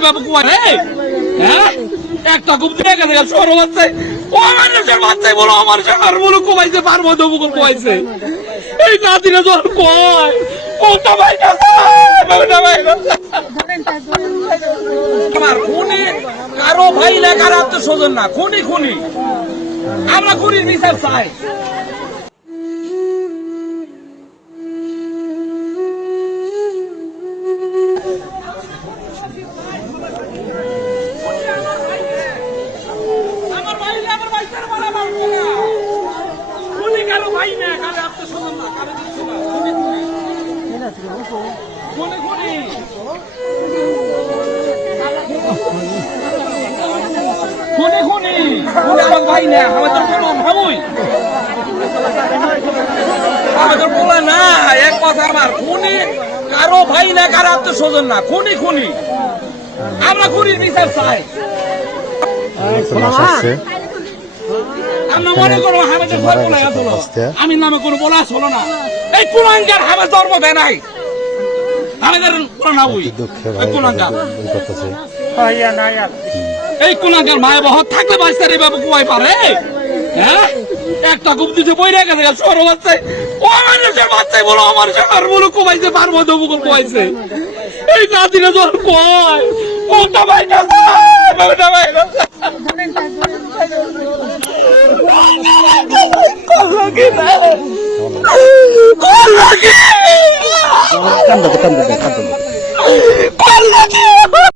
বাবু কুয়ার হ্যাঁ একটা খুব দেখে দেখে সর বাচ্চাই ও আমার দেশের বাচ্চাই বলো আমার আর বলো কমাইতে পারবো তবু কমাইছে এই নাতিরা জল কয় ওটা ভাই আমার খুনি কারো ভাই না কারো আত্মস্বজন না খুনি খুনি আমরা খুনির বিচার চাই। ভাই না আমাদের কোনো ভাবুই আমাদের বলা না এক কথা আমার খুনি কারো ভাই না কারো আত্মস্বজন না খুনি খুনি আমরা খুনির বিচার চাই। আমরা মনে করবো হামেদের ঘর বলে আসলো আমি নামে কোনো বলা আসলো না এই কুলাঙ্গার হামে জন্ম দেয় নাই আমাদের না বই কুলাঙ্গার এই কুলাঙ্গার মায় বহ থাকলে বাঁচতে রে বাবু কুয়াই পারে হ্যাঁ একটা গুপ দিতে বই রেখে দেখে সর বাচ্চাই ও আমার দেশের বাচ্চাই বলো আমার আর বলো কমাইতে পারবো তবু কমাইছে এই নাতিরা জল কয় ওটা ভাই ওটা ভাই কান্দো